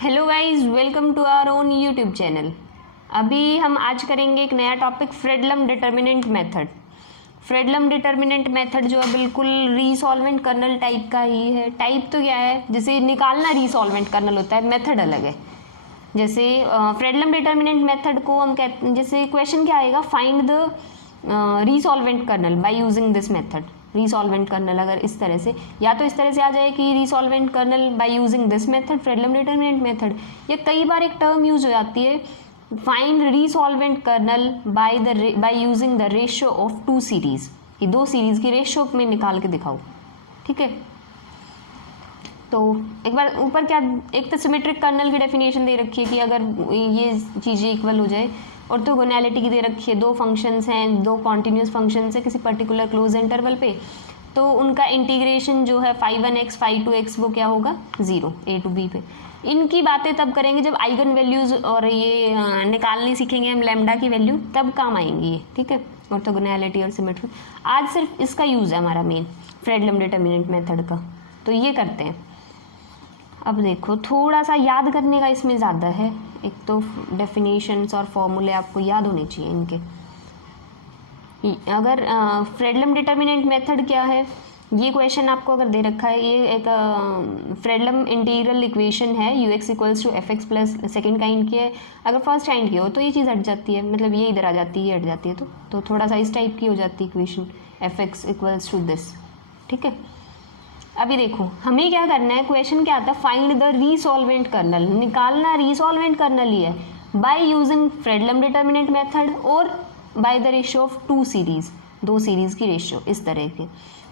Hello guys, welcome to our own YouTube channel. अभी हम आज करेंगे एक नया topic, Fredholm determinant method. Fredholm determinant method जो है बिल्कुल रीसॉल्वेंट कर्नल टाइप का ही है। टाइप तो क्या है, जैसे निकालना रीसॉल्वेंट कर्नल होता है, मेथड अलग है। जैसे फ्रेडलम डिटर्मिनेंट मेथड को हम कहते हैं, जैसे क्वेश्चन क्या आएगा, find the resolvent kernel by using this method. Resolvent kernel अगर इस तरह से, या तो इस तरह से आ जाए कि resolvent kernel by using this method, Fredholm determinant method, या कई बार एक टर्म यूज हो जाती है, find resolvent kernel by using the ratio of two series, कि दो सीरीज की रेशियो में निकाल के दिखाओ। ठीक है, तो एक बार ऊपर क्या, एक तो सिमेट्रिक कर्नल की डेफिनेशन दे रखी है कि अगर ये चीज़ें इक्वल हो जाए, ऑर्थोगोनैलिटी की दे रखी है, दो फंक्शंस हैं, दो कॉन्टिन्यूस फंक्शंस है किसी पर्टिकुलर क्लोज इंटरवल पे, तो उनका इंटीग्रेशन जो है φ1x φ2x वो क्या होगा, 0 a टू b पे। इनकी बातें तब करेंगे जब आइगन वैल्यूज और ये निकालनी सीखेंगे हम लैम्डा की वैल्यू, तब काम आएंगी ये। ठीक है, ऑर्थोगोनैलिटी और सिमेट्री। आज सिर्फ इसका यूज़ है हमारा मेन, फ्रेडलम डिटर्मिनेंट मेथड का, तो ये करते हैं। अब देखो, थोड़ा सा याद करने का इसमें ज़्यादा है। एक तो डेफिनेशंस और फॉर्मूले आपको याद होने चाहिए इनके। अगर फ्रेडलम डिटर्मिनेंट मेथड क्या है, ये क्वेश्चन आपको अगर दे रखा है, ये एक फ्रेडलम इंटीग्रल इक्वेशन है, ux equals to F X plus second kind की है। अगर फर्स्ट काइंड की हो तो ये चीज़ हट जाती है, मतलब ये इधर आ जाती है, ये हट जाती है, तो थोड़ा सा इस टाइप की हो जाती है equation, F X equals to this. ठीक है, अभी देखो हमें क्या करना है, क्वेश्चन क्या आता है, फाइंड द रीसॉल्वेंट कर्नल, निकालना रीसॉल्वेंट कर्नल ही है by using Fredholm determinant method और by the ratio of two series, दो सीरीज की रेशियो इस तरह के।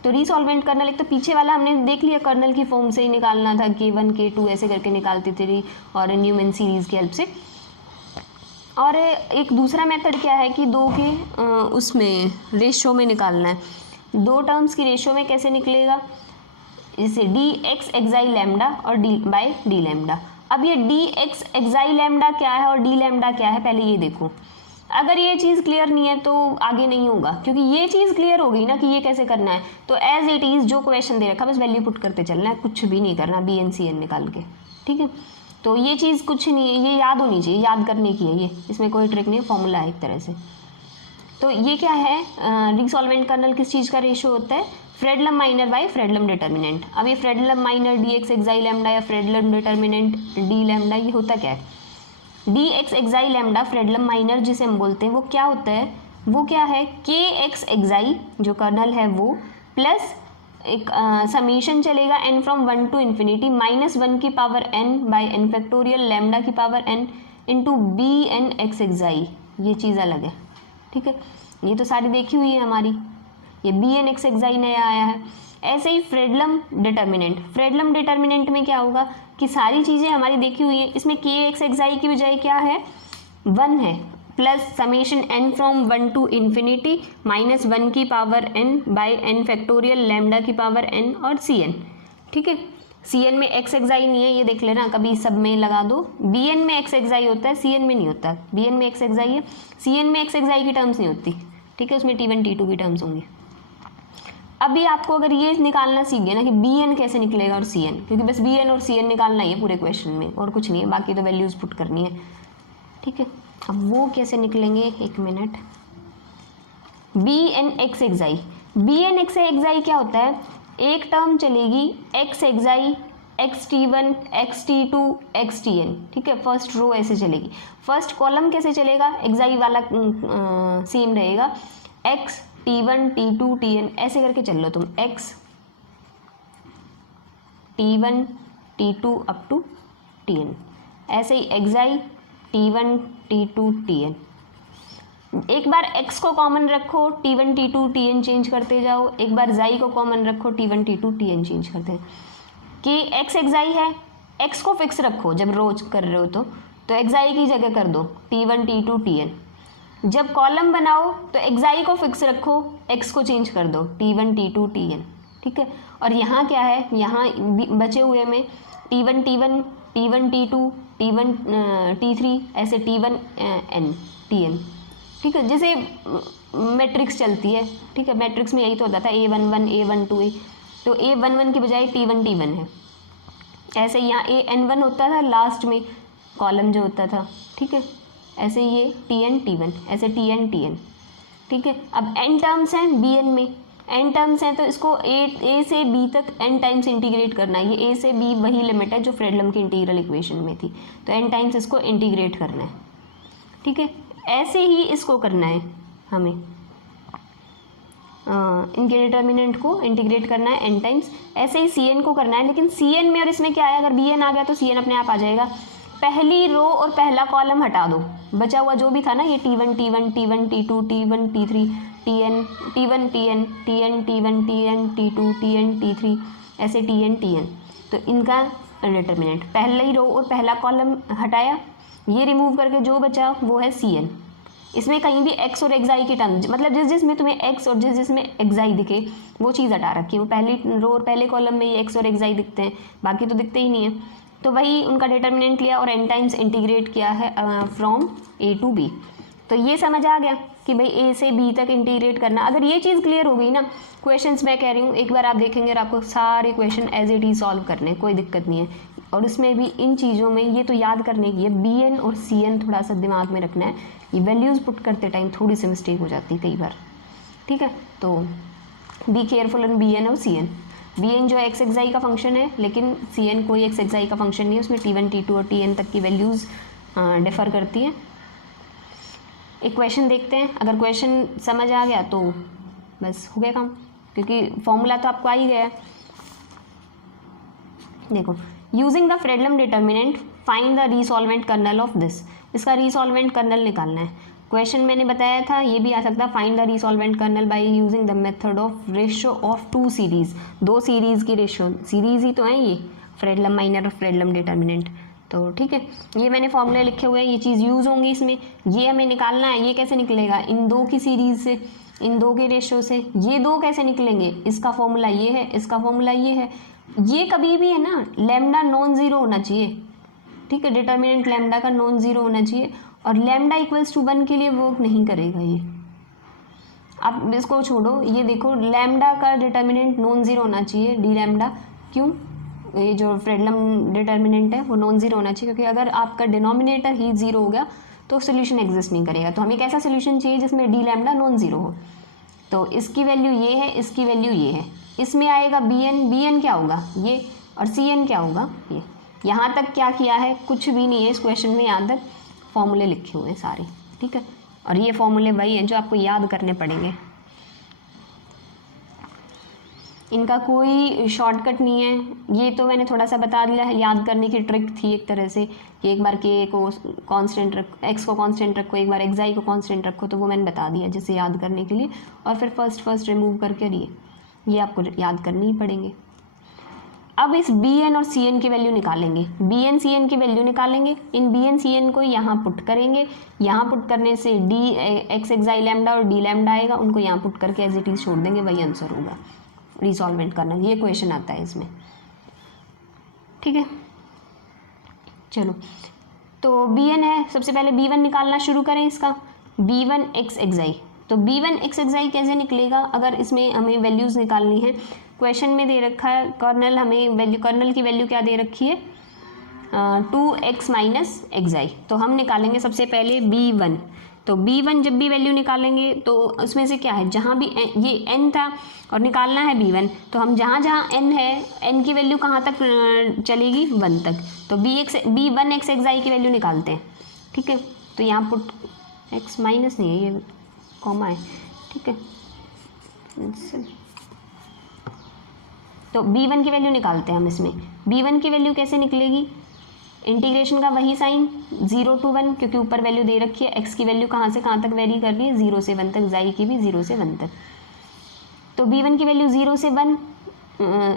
तो रीसॉल्वेंट कर्नल, एक तो पीछे वाला हमने देख लिया, कर्नल की फॉर्म से ही निकालना था, K1 K2 ऐसे करके निकालती थी और न्यूमैन सीरीज की हेल्प से। और एक दूसरा मेथड क्या है कि दो के उसमें रेशियो में निकालना है। दो टर्म्स की रेशियो में कैसे निकलेगा, जैसे डी एक्स एक्साई लैम्डा और डी बाई डी लैम्डा। अब ये डी एक्स एक्साई लैम्डा क्या है और डी लैम्डा क्या है, पहले ये देखो। अगर ये चीज़ क्लियर नहीं है तो आगे नहीं होगा, क्योंकि ये चीज़ क्लियर हो गई ना कि ये कैसे करना है, तो एज इट इज़ जो क्वेश्चन दे रखा बस वैल्यू पुट करते चलना है, कुछ भी नहीं करना, बी एन सी एन निकाल के। ठीक है, तो ये चीज़ कुछ नहीं है, ये याद होनी चाहिए, याद करने की है ये, इसमें कोई ट्रिक नहीं, फॉर्मूला है एक तरह से। तो ये क्या है, रीसॉल्वेंट कर्नल किस चीज़ का रेशियो होता है, Fredholm minor by Fredholm determinant. अब ये Fredholm minor D x xi lambda या फ्रेडलम डिटर्मिनेंट डी लैम्डा, ये होता क्या है, D x xi lambda Fredholm minor जिसे हम बोलते हैं, वो क्या होता है, वो क्या है, के एक्स एक्साई जो कर्नल है वो, प्लस एक समीशन चलेगा n फ्रॉम 1 टू इन्फिनिटी -1 की power n by n factorial lambda की power n into B n x xi, ये चीज़ अलग है। ठीक है, ये तो सारी देखी हुई है हमारी, ये बी एन एक्स एक्साई नया आया है। ऐसे ही फ्रेडलम डिटर्मिनेंट, फ्रेडलम डिटर्मिनेंट में क्या होगा कि सारी चीज़ें हमारी देखी हुई है, इसमें के एक्स एक्साई की बजाय क्या है, 1 है, plus summation n from 1 to infinity -1 की power n by n factorial lambda की पावर n और cn। ठीक है, cn में x एक्साई नहीं है, ये देख लेना, कभी सब में लगा दो, bn में x एक्साई होता है, cn में नहीं होता, bn में x एक्साई है, cn में x एक्साई की टर्म्स नहीं होती। ठीक है, उसमें t1 t2 की टर्म्स होंगी। अभी आपको अगर ये निकालना सीख गए ना कि bn कैसे निकलेगा और cn, क्योंकि बस bn और cn निकालना ही है पूरे क्वेश्चन में, और कुछ नहीं है, बाकी तो वैल्यूज पुट करनी है। ठीक है, अब वो कैसे निकलेंगे, एक minute. bn x एक्साई, bn x एक्साई क्या होता है, एक टर्म चलेगी x एक्साई xt1 xt2 xtn। ठीक है, फर्स्ट रो ऐसे चलेगी, फर्स्ट कॉलम कैसे चलेगा, एक्साई वाला सेम रहेगा, x t1 t2 tn ऐसे करके चल लो तुम, x t1 t2 up to tn, ऐसे ही एक्साई t1 t2 tn। एक बार x को कॉमन रखो, t1 t2 tn चेंज करते जाओ, एक बार xi को कॉमन रखो, t1 t2 tn चेंज करते हैं। कि x एक्साई है, x को फिक्स रखो जब रोज कर रहे हो तो एक्साई की जगह कर दो t1 t2 tn। जब कॉलम बनाओ तो एक्साई को फिक्स रखो, x को चेंज कर दो t1 t2 tn। ठीक है, और यहाँ क्या है, यहाँ बचे हुए में t1 t1 t1 t2 t1 t3 ऐसे t1 n tn। ठीक है, जैसे मैट्रिक्स चलती है। ठीक है, मैट्रिक्स में यही तो होता था a11 a12 a, तो a11 की बजाय t1 t1 है, ऐसे यहाँ ए एन वन होता था लास्ट में कॉलम जो होता था, ठीक है, ऐसे ये टी एन टी वन, ऐसे टी एन टी एन, ठीक है। अब एन टर्म्स हैं बी एन में, एन टर्म्स हैं तो इसको ए से बी तक एन टाइम्स इंटीग्रेट करना है। ये ए से बी वही लिमिट है जो फ्रेडलम की इंटीग्रल इक्वेशन में थी, तो एन टाइम्स इसको इंटीग्रेट करना है, ठीक है। ऐसे ही इसको करना है हमें, इनके डिटर्मिनेंट को इंटीग्रेट करना है एन टाइम्स। ऐसे ही सी एन को करना है, लेकिन सी एन में और इसमें क्या है, अगर बी एन आ गया तो सी एन अपने आप आ जाएगा। पहली रो और पहला कॉलम हटा दो, बचा हुआ जो भी था ना ये T one T one T one T two T one T three T N T one T N T N T one T N T two T N T three, ऐसे टी एन टी एन, तो इनका determinant पहली रो और पहला column हटाया, ये remove करके जो बचा वो है सी एन। इसमें कहीं भी एक्स और एक्स आई की टर्म, मतलब जिसमें तुम्हें एक्स और जिसमें एक्स आई दिखे वो चीज़ हटा रखी है। वो पहली रो और पहले कॉलम में ये एक्स और एक्स आई दिखते हैं, बाकी तो दिखते ही नहीं है। तो वही उनका डिटर्मिनेंट लिया और एन टाइम्स इंटीग्रेट किया है फ्रॉम ए टू बी। तो ये समझ आ गया कि भाई ए से बी तक इंटीग्रेट करना। अगर ये चीज़ क्लियर हो गई ना, क्वेश्चंस मैं कह रही हूँ एक बार आप देखेंगे और आपको सारे question as it is solve करने, कोई दिक्कत नहीं है। और इसमें भी इन चीज़ों में ये तो याद करने की है, बी एन और सी एन थोड़ा सा दिमाग में रखना है। ये वैल्यूज़ पुट करते टाइम थोड़ी सी मिस्टेक हो जाती है कई बार, ठीक है। तो be careful on B N और सी एन। बी एन जो एक्स एक्स आई का फंक्शन है, लेकिन सी एन कोई एक्स एक्स आई का फंक्शन नहीं है, उसमें टी वन टी टू और टी एन तक की वैल्यूज़ डिफ़र करती है। एक क्वेश्चन देखते हैं, अगर क्वेश्चन समझ आ गया तो बस हो गया काम, क्योंकि फॉर्मूला तो आपको आ ही गया है। देखो, using the Fredholm determinant find the resolvent kernel of this. इसका रीसॉल्वेंट कर्नल निकालना है। क्वेश्चन मैंने बताया था, ये भी आ सकता है, find the resolvent kernel by using the method of ratio of two series. दो सीरीज की रेशियो, सीरीज ही तो है ये, फ्रेडलम माइनर और फ्रेडलम डिटर्मिनेंट। तो ठीक है, ये मैंने फॉर्मूले लिखे हुए हैं, ये चीज़ यूज़ होंगी इसमें। ये हमें निकालना है, ये कैसे निकलेगा, इन दो की सीरीज से, इन दो के रेशियो से। ये दो कैसे निकलेंगे, इसका फॉर्मूला ये है, इसका फॉर्मूला ये है। ये कभी भी है ना, लैम्डा नॉन ज़ीरो होना चाहिए, ठीक है, डिटर्मिनेंट लैम्डा का नॉन ज़ीरो होना चाहिए। और लैम्डा इक्वल्स टू 1 के लिए वर्क नहीं करेगा ये। आप इसको छोड़ो, ये देखो, लैम्डा का डिटर्मिनेंट नॉन ज़ीरो होना चाहिए, डी लैम्डा। क्यों, ये जो फ्रेडलम डिटर्मिनेंट है वो नॉन ज़ीरो होना चाहिए, क्योंकि अगर आपका डिनोमिनेटर ही ज़ीरो हो गया तो सोल्यूशन एग्जिस्ट नहीं करेगा। तो हमें एक ऐसा सोल्यूशन चाहिए जिसमें डी लैम्डा नॉन ज़ीरो हो। तो इसकी वैल्यू ये है, इसकी वैल्यू ये है, इसमें आएगा बी एन। बी एन क्या होगा ये, और सी एन क्या होगा ये। यहाँ तक क्या किया है, कुछ भी नहीं है इस क्वेश्चन में, यहाँ तक फॉर्मूले लिखे हुए हैं सारे, ठीक है। और ये फॉर्मूले वही हैं जो आपको याद करने पड़ेंगे, इनका कोई शॉर्टकट नहीं है। ये तो मैंने थोड़ा सा बता दिया है, याद करने की ट्रिक थी एक तरह से, कि एक बार के को कांस्टेंट रख, एक्स को कांस्टेंट रखो, एक बार एक्स आई को कांस्टेंट रखो, तो वो मैंने बता दिया जिसे याद करने के लिए। और फिर फर्स्ट रिमूव करके ये आपको याद करनी ही पड़ेंगे। अब इस बी एन और सी एन की वैल्यू निकालेंगे, बी एन सी एन की वैल्यू निकालेंगे। In B N C N को यहाँ पुट करेंगे, यहाँ पुट करने से डी एक्स एक्स आई लैम्डा और डी लैम्डा आएगा, उनको यहाँ पुट करके एज इट इज छोड़ देंगे, वही आंसर होगा रिसॉल्वेंट करना। ये क्वेश्चन आता है इसमें, ठीक है। चलो, तो बी एन है, सबसे पहले बी वन निकालना शुरू करें इसका, बी वन एक्स एक्स आई। तो बी वन एक्स एक्स आई कैसे निकलेगा, अगर इसमें हमें वैल्यूज़ निकालनी है। क्वेश्चन में दे रखा है कर्नल, हमें वैल्यू, कर्नल की वैल्यू क्या दे रखी है, 2x माइनस एक्स आई। तो हम निकालेंगे सबसे पहले बी वन। तो बी वन जब भी वैल्यू निकालेंगे तो उसमें से क्या है, जहाँ भी ये n था और निकालना है बी वन, तो हम जहाँ जहाँ n है, n की वैल्यू कहाँ तक चलेगी, 1 तक। तो B one x X I की वैल्यू निकालते हैं, ठीक है। तो यहाँ पुट x माइनस नहीं है, ये कॉमा है, ठीक है। तो बी वन की वैल्यू निकालते हैं हम इसमें। बी वन की वैल्यू कैसे निकलेगी, इंटीग्रेशन का वही साइन 0 to 1, क्योंकि ऊपर वैल्यू दे रखी है। एक्स की वैल्यू कहाँ से कहाँ तक वेरी कर रही है, 0 से 1 तक, जाई की भी 0 से 1 तक। तो बी वन की वैल्यू 0 से 1,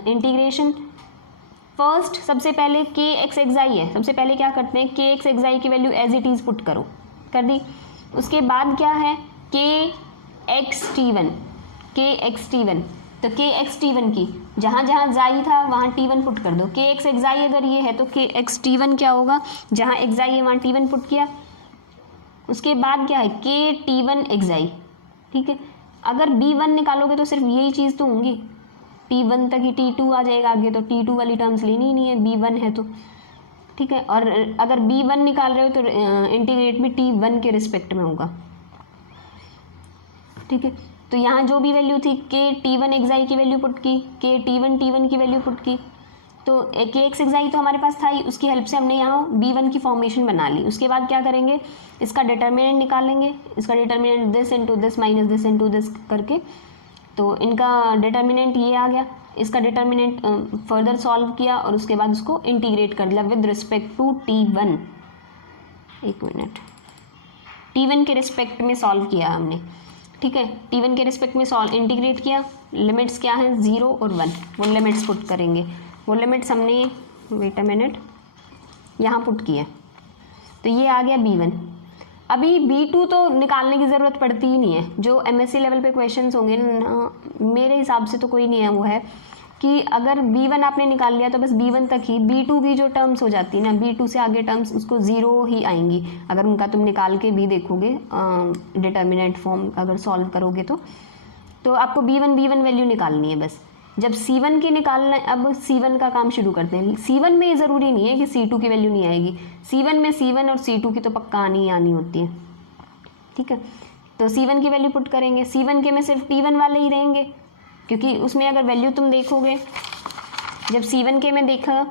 इंटीग्रेशन फर्स्ट सबसे पहले के एक्स एक्स आई है, सबसे पहले क्या करते हैं, के एक्स एक्स आई की value as it is put करो, कर दी। उसके बाद क्या है, K X T one, K X T one. तो के एक्स टी वन की जहाँ जहाँ जाई था वहाँ टी वन पुट कर दो। के एक्स एक्स आई अगर ये है तो के एक्स टी वन क्या होगा, जहाँ एक्स आई है वहाँ टी वन पुट किया। उसके बाद क्या है, के टी वन एक्स आई, ठीक है। अगर बी वन निकालोगे तो सिर्फ यही चीज़ तो होंगी, T1 तक ही T2 आ जाएगा आगे, तो T2 वाली टर्म्स लेनी ही नहीं है, B1 है तो ठीक है। और अगर B1 निकाल रहे हो तो इंटीग्रेट भी T1 के रिस्पेक्ट में होगा, ठीक है। तो यहाँ जो भी वैल्यू थी के T1 एक्साई की वैल्यू पुट की, के T1 की वैल्यू पुट की, तो के एक्स एक्साई तो हमारे पास था ही, उसकी हेल्प से हमने यहाँ B1 की फॉर्मेशन बना ली। उसके बाद क्या करेंगे, इसका डिटर्मिनेंट निकालेंगे, इसका determinant this into this minus this into this करके, तो इनका डिटर्मिनेंट ये आ गया। इसका डिटर्मिनेंट फर्दर सॉल्व किया और उसके बाद उसको इंटीग्रेट कर दिया विद रिस्पेक्ट टू T1, एक मिनट, T1 के रिस्पेक्ट में सॉल्व किया हमने, ठीक है। T1 के रिस्पेक्ट में सॉल्व इंटीग्रेट किया, लिमिट्स क्या हैं 0 और 1, वो लिमिट्स पुट करेंगे। वो लिमिट्स हमने वेट अ मिनट यहाँ पुट किया, तो ये आ गया B1। अभी B2 तो निकालने की ज़रूरत पड़ती ही नहीं है, जो MSc लेवल पे क्वेश्चंस होंगे ना, मेरे हिसाब से तो कोई नहीं है, वो है कि अगर B1 आपने निकाल लिया तो बस B1 तक ही, B2 की जो टर्म्स हो जाती है ना, B2 से आगे टर्म्स उसको 0 ही आएंगी अगर उनका तुम निकाल के भी देखोगे डिटर्मिनेंट फॉर्म अगर सॉल्व करोगे तो आपको B1 वैल्यू निकालनी है बस। जब C1 की निकालना है, अब C1 का काम शुरू करते हैं। C1 में ये ज़रूरी नहीं है कि C2 की वैल्यू नहीं आएगी, C1 में C1 और C2 की तो पक्का आनी होती है, ठीक है। तो C1 की वैल्यू पुट करेंगे, C1 के में सिर्फ T1 वाले ही रहेंगे, क्योंकि उसमें अगर वैल्यू तुम देखोगे, जब C1 के में देखा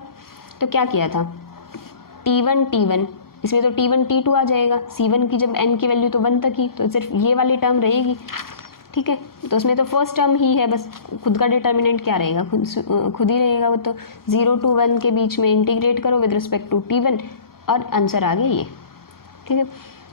तो क्या किया था, T1, इसमें तो T1 T2 आ जाएगा। C1 की जब n की वैल्यू तो 1 तक ही, तो सिर्फ ये वाली टर्म रहेगी, ठीक है। तो उसमें तो फर्स्ट टर्म ही है बस, खुद का डिटर्मिनेंट क्या रहेगा, खुद ही रहेगा वो, तो 0 to 1 के बीच में इंटीग्रेट करो विद रिस्पेक्ट टू T1 और आंसर आ गया ये, ठीक है।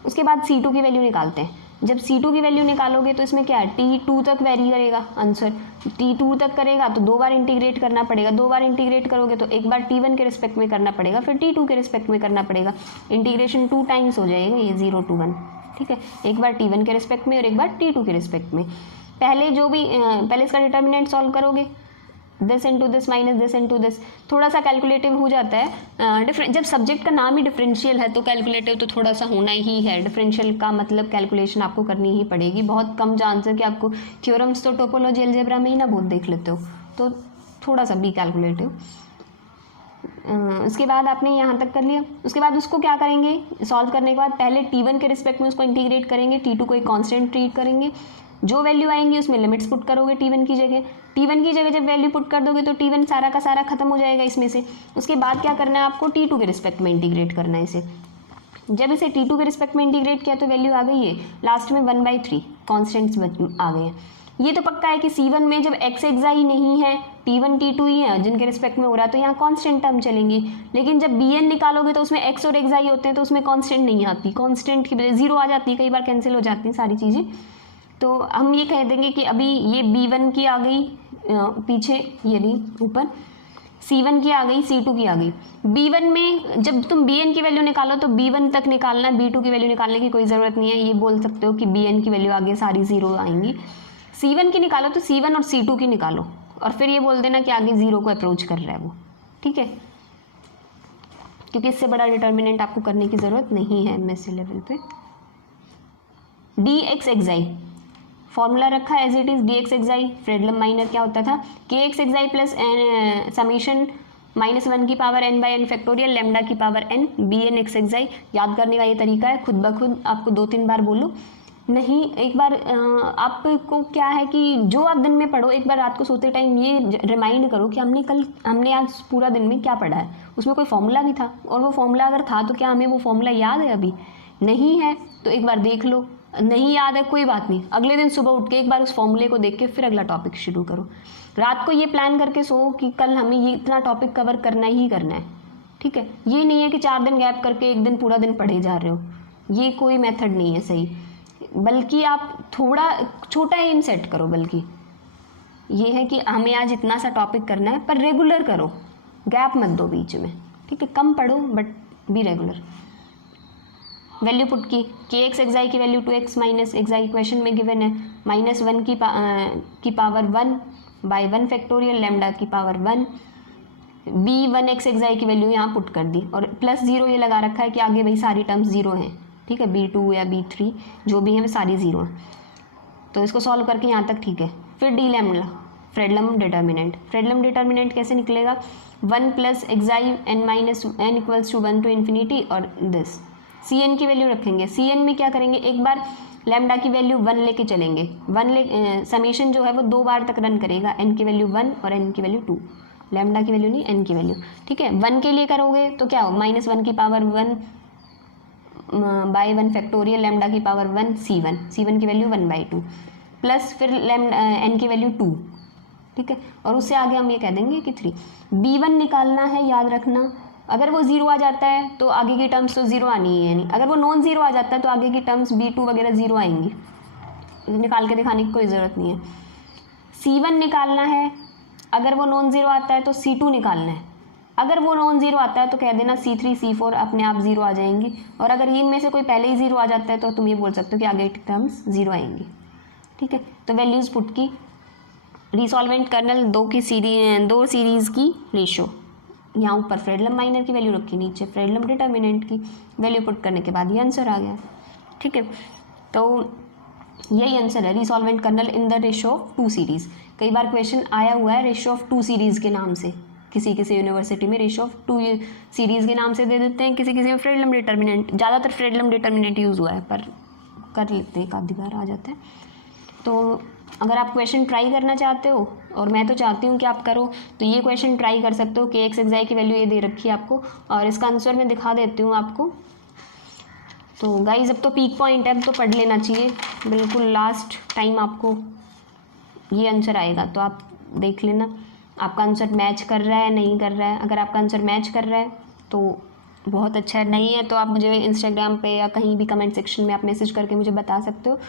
उसके बाद C2 की वैल्यू निकालते हैं। जब C2 की वैल्यू निकालोगे तो इसमें क्या है, T2 तक वेरी करेगा आंसर, T2 तक करेगा तो 2 बार इंटीग्रेट करना पड़ेगा, 2 बार इंटीग्रेट करोगे तो एक बार T1 के रिस्पेक्ट में करना पड़ेगा, फिर T2 के रिस्पेक्ट में करना पड़ेगा, इंटीग्रेशन 2 टाइम्स हो जाएगा ये 0 to 1, ठीक है। एक बार T1 के रिस्पेक्ट में और एक बार T2 के रिस्पेक्ट में। पहले इसका डिटर्मिनेंट सॉल्व करोगे, this into this minus this into this, थोड़ा सा कैलकुलेटिव हो जाता है। जब सब्जेक्ट का नाम ही डिफरेंशियल है तो कैलकुलेटिव तो थोड़ा सा होना ही है। डिफरेंशियल का मतलब कैलकुलेशन आपको करनी ही पड़ेगी, बहुत कम चांस है कि आपको थ्योरम्स तो टोपोलॉजी अलजेब्रा में ही ना बहुत देख लेते हो, तो थोड़ा सा भी कैलकुलेटिव। उसके बाद आपने यहाँ तक कर लिया, उसके बाद उसको क्या करेंगे, सॉल्व करने के बाद पहले T1 के रिस्पेक्ट में उसको इंटीग्रेट करेंगे, T2 को एक कांस्टेंट ट्रीट करेंगे, जो वैल्यू आएंगी उसमें लिमिट्स पुट करोगे T1 की जगह जब वैल्यू पुट कर दोगे तो T1 सारा का सारा खत्म हो जाएगा इसमें से। उसके बाद क्या करना है आपको, T2 के रिस्पेक्ट में इंटीग्रेट करना है इसे। जब इसे T2 के रिस्पेक्ट में इंटीग्रेट किया तो वैल्यू आ गई है, लास्ट में 1/3 कॉन्स्टेंट्स आ गए हैं। ये तो पक्का है कि C1 में जब x एक्साई नहीं है, T1 T2 ही है जिनके रिस्पेक्ट में हो रहा है, तो यहाँ कांस्टेंट टर्म चलेंगी। लेकिन जब Bn निकालोगे तो उसमें x और एक्साई होते हैं, तो उसमें कांस्टेंट नहीं आती, कांस्टेंट की बजाय 0 आ जाती है, कई बार कैंसिल हो जाती हैं सारी चीज़ें। तो हम ये कह देंगे कि अभी ये B1 की आ गई पीछे, ये नहीं ऊपर, C1 की आ गई, C2 की आ गई। B1 में जब तुम Bn की वैल्यू निकालो तो B1 तक निकालना, B2 की वैल्यू निकालने की कोई ज़रूरत नहीं है। ये बोल सकते हो कि Bn की वैल्यू आगे सारी 0 आएंगी। C1 की निकालो तो C1 और C2 की निकालो, और फिर ये बोल देना कि आगे 0 को अप्रोच कर रहा है वो, ठीक है, क्योंकि इससे बड़ा डिटर्मिनेंट आपको करने की ज़रूरत नहीं है MSc लेवल पे। dx एक्साई फॉर्मूला रखा है as it is, dx xi Fredholm minor क्या होता था, kx एक्साई प्लस समीशन -1 की power n by n factorial lambda की power n bn x xi. याद करने का ये तरीका है, खुद ब खुद आपको 2-3 बार बोलो, नहीं एक बार आपको क्या है कि जो आप दिन में पढ़ो, एक बार रात को सोते टाइम ये रिमाइंड करो कि हमने आज पूरा दिन में क्या पढ़ा है। उसमें कोई फॉर्मूला भी था, और वो फॉर्मूला अगर था तो क्या हमें वो फॉर्मूला याद है, अभी नहीं है तो एक बार देख लो, नहीं याद है कोई बात नहीं, अगले दिन सुबह उठ के एक बार उस फॉर्मूले को देख के फिर अगला टॉपिक शुरू करो। रात को ये प्लान करके सो कि कल हमें ये इतना टॉपिक कवर करना ही करना है, ठीक है। ये नहीं है कि 4 दिन गैप करके एक दिन पूरा दिन पढ़े जा रहे हो, ये कोई मेथड नहीं है सही। बल्कि आप थोड़ा छोटा एम सेट करो, बल्कि ये है कि हमें आज इतना सा टॉपिक करना है, पर रेगुलर करो, गैप मत दो बीच में, ठीक है। कम पढ़ो but be regular. Value put की, kx एक्साई की वैल्यू 2x माइनस एक्साई इक्वेशन में गिवन है, -1 की पावर 1 बाई 1 फैक्टोरियल लैम्डा की पावर 1, b1x एक्साई की वैल्यू यहाँ पुट कर दी, और +0 ये लगा रखा है कि आगे भाई सारी टर्म्स 0 हैं, ठीक है, b2 या b3 जो भी हैं वे सारी 0 हैं। तो इसको सॉल्व करके यहाँ तक ठीक है। फिर d लैम्डा, फ्रेडलम डिटर्मिनेंट कैसे निकलेगा, 1 plus xi N minus N equals to 1 to infinity और दिस सी एन की वैल्यू रखेंगे। सी एन में क्या करेंगे, एक बार लैम्डा की वैल्यू 1 लेके चलेंगे, समीशन जो है वो 2 बार तक रन करेगा, एन की वैल्यू 1 और एन की वैल्यू 2, लैम्डा की वैल्यू नहीं एन की वैल्यू, ठीक है। 1 के लिए करोगे तो क्या हो, -1 की पावर 1 बाई 1 फैक्टोरियल लैम्डा की पावर 1 C1 की वैल्यू 1/2 प्लस फिर एन की वैल्यू 2, ठीक है। और उससे आगे हम ये कह देंगे कि 3। B1 निकालना है, याद रखना, अगर वो 0 आ जाता है तो आगे की टर्म्स तो 0 आनी ही है नहीं, अगर वो नॉन 0 आ जाता है तो आगे की टर्म्स B2 वगैरह 0 आएंगी, निकाल के दिखाने की कोई ज़रूरत नहीं है। C1 निकालना है, अगर वो नॉन 0 आता है तो C2 निकालना है, अगर वो नॉन 0 आता है तो कह देना C3 C4 अपने आप 0 आ जाएंगी, और अगर इनमें से कोई पहले ही 0 आ जाता है तो तुम ये बोल सकते हो कि आगे की टर्म्स 0 आएंगी, ठीक है। तो वैल्यूज़ पुट की, रिसॉल्वेंट कर्नल 2 सीरीज़ की रेशो, यहाँ ऊपर फ्रेडलम माइनर की वैल्यू रखी, नीचे फ्रेडलम डिटर्मिनेंट की वैल्यू पुट करने के बाद ये आंसर आ गया, ठीक है। तो यही आंसर है, resolvent kernel in the ratio of 2 series. कई बार क्वेश्चन आया हुआ है रेशो ऑफ 2 सीरीज़ के नाम से, किसी यूनिवर्सिटी में रेशो ऑफ 2 सीरीज़ के नाम से दे देते हैं, किसी में फ्रेडलम डिटर्मिनेंट, ज़्यादातर फ्रेडलम डिटर्मिनेंट यूज़ हुआ है, पर कर लेते हैं, एक आधी बार आ जाता है। तो अगर आप क्वेश्चन ट्राई करना चाहते हो, और मैं तो चाहती हूँ कि आप करो, तो ये क्वेश्चन ट्राई कर सकते हो कि एक्स एक्स आई की वैल्यू ये दे रखी है आपको, और इसका आंसर मैं दिखा देती हूँ आपको। तो गाइज अब तो पीक पॉइंट है, अब तो पढ़ लेना चाहिए, बिल्कुल लास्ट टाइम आपको ये आंसर आएगा, तो आप देख लेना आपका आंसर मैच कर रहा है नहीं कर रहा है। अगर आपका आंसर मैच कर रहा है तो बहुत अच्छा है, नहीं है तो आप मुझे इंस्टाग्राम पे या कहीं भी कमेंट सेक्शन में आप मैसेज करके मुझे बता सकते हो।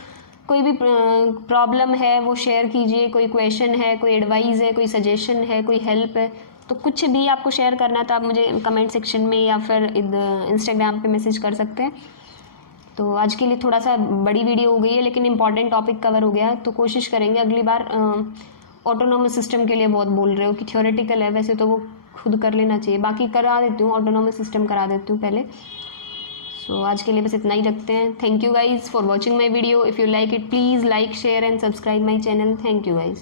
कोई भी प्रॉब्लम है वो शेयर कीजिए, कोई क्वेश्चन है, कोई एडवाइस है, कोई सजेशन है, कोई हेल्प है, तो कुछ भी आपको शेयर करना है तो आप मुझे कमेंट सेक्शन में या फिर इंस्टाग्राम पे मैसेज कर सकते हैं। तो आज के लिए थोड़ा सा बड़ी वीडियो हो गई है, लेकिन इंपॉर्टेंट टॉपिक कवर हो गया है, तो कोशिश करेंगे अगली बार। ऑटोनॉमस सिस्टम के लिए बहुत बोल रहे हो कि थ्योरेटिकल है, वैसे तो वो खुद कर लेना चाहिए, बाकी करा देती हूँ, ऑटोनॉमस सिस्टम करा देती हूँ पहले। सो आज के लिए बस इतना ही रखते हैं। Thank you guys for watching my video. If you like it please like share and subscribe my channel. Thank you guys.